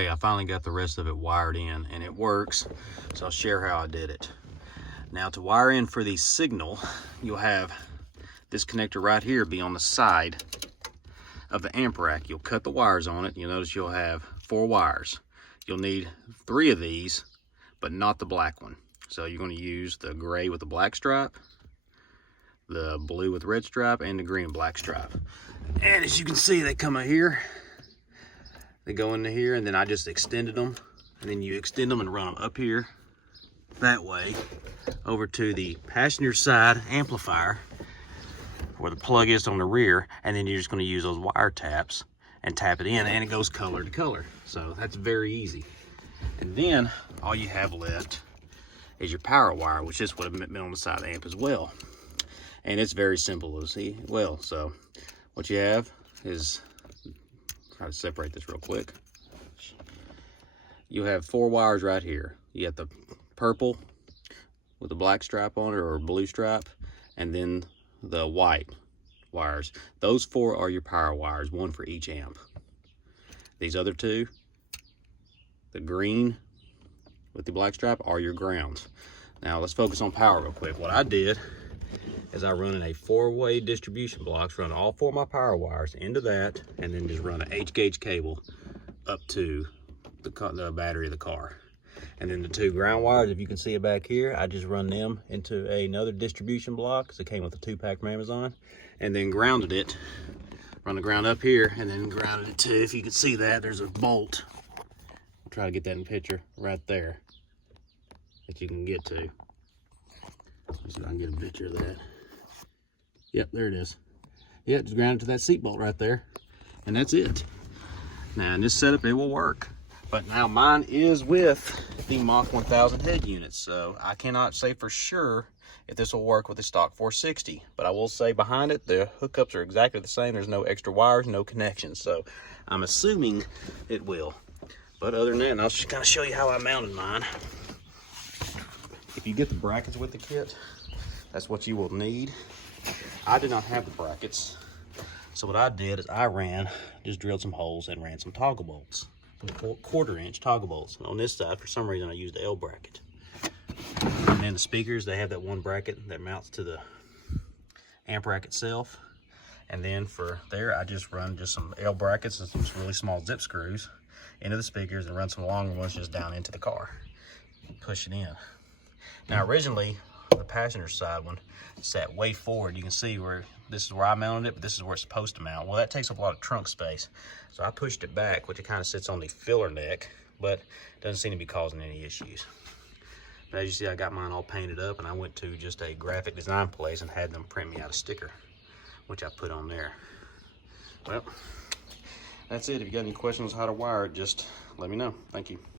Okay, I finally got the rest of it wired in and it works, so I'll share how I did it. Now to wire in for the signal, you'll have this connector right here be on the side of the amp rack. You'll cut the wires on it. You'll notice you'll have 4 wires. You'll need 3 of these, but not the black one. So you're going to use the gray with the black stripe, the blue with red stripe, and the green and black stripe. And as you can see, they come out here. They go into here, and then I just extended them. And then you extend them and run them up here that way over to the passenger side amplifier where the plug is on the rear, and then you're just going to use those wire taps and tap it in, and it goes color to color. So that's very easy. And then all you have left is your power wire, which is what I've been on the side of the amp as well. And it's very simple to see. Well, so what you have is, try to separate this real quick. You have 4 wires right here. You have the purple with the black stripe on it, or blue stripe, and then the white wires. Those 4 are your power wires, 1 for each amp. These other 2, the green with the black stripe, are your grounds. Now let's focus on power real quick. What I did is I run in a 4-way distribution box, run all 4 of my power wires into that, and then just run an H-gauge cable up to the battery of the car. And then the 2 ground wires, if you can see it back here, I just run them into another distribution block, because it came with a 2-pack from Amazon, and then grounded it, run the ground up here, and then grounded it too. If you can see that, there's a bolt. I'll try to get that in the picture right there that you can get to. Let's see if I can get a picture of that. Yep, there it is. Yep, just grounded to that seat bolt right there, and that's it. Now in this setup, it will work. But now mine is with the Mach 1000 head unit, so I cannot say for sure if this will work with the stock 460. But I will say behind it, the hookups are exactly the same. There's no extra wires, no connections. So I'm assuming it will. But other than that, I'll just kind of show you how I mounted mine. If you get the brackets with the kit, that's what you will need. I did not have the brackets. So what I did is just drilled some holes and ran some toggle bolts. 1/4-inch toggle bolts. On this side, for some reason, I used the L bracket. And then the speakers, they have that one bracket that mounts to the amp rack itself. And then for there, I just run some L brackets and some really small zip screws into the speakers, and run some longer ones just down into the car. Push it in. Now originally, the passenger side one sat way forward. You can see where this is where I mounted it, but this is where it's supposed to mount. Well, that takes up a lot of trunk space. So I pushed it back, which it kind of sits on the filler neck, but doesn't seem to be causing any issues. But as you see, I got mine all painted up, and I went to just a graphic design place and had them print me out a sticker, which I put on there. Well, that's it. If you got any questions how to wire it, just let me know. Thank you.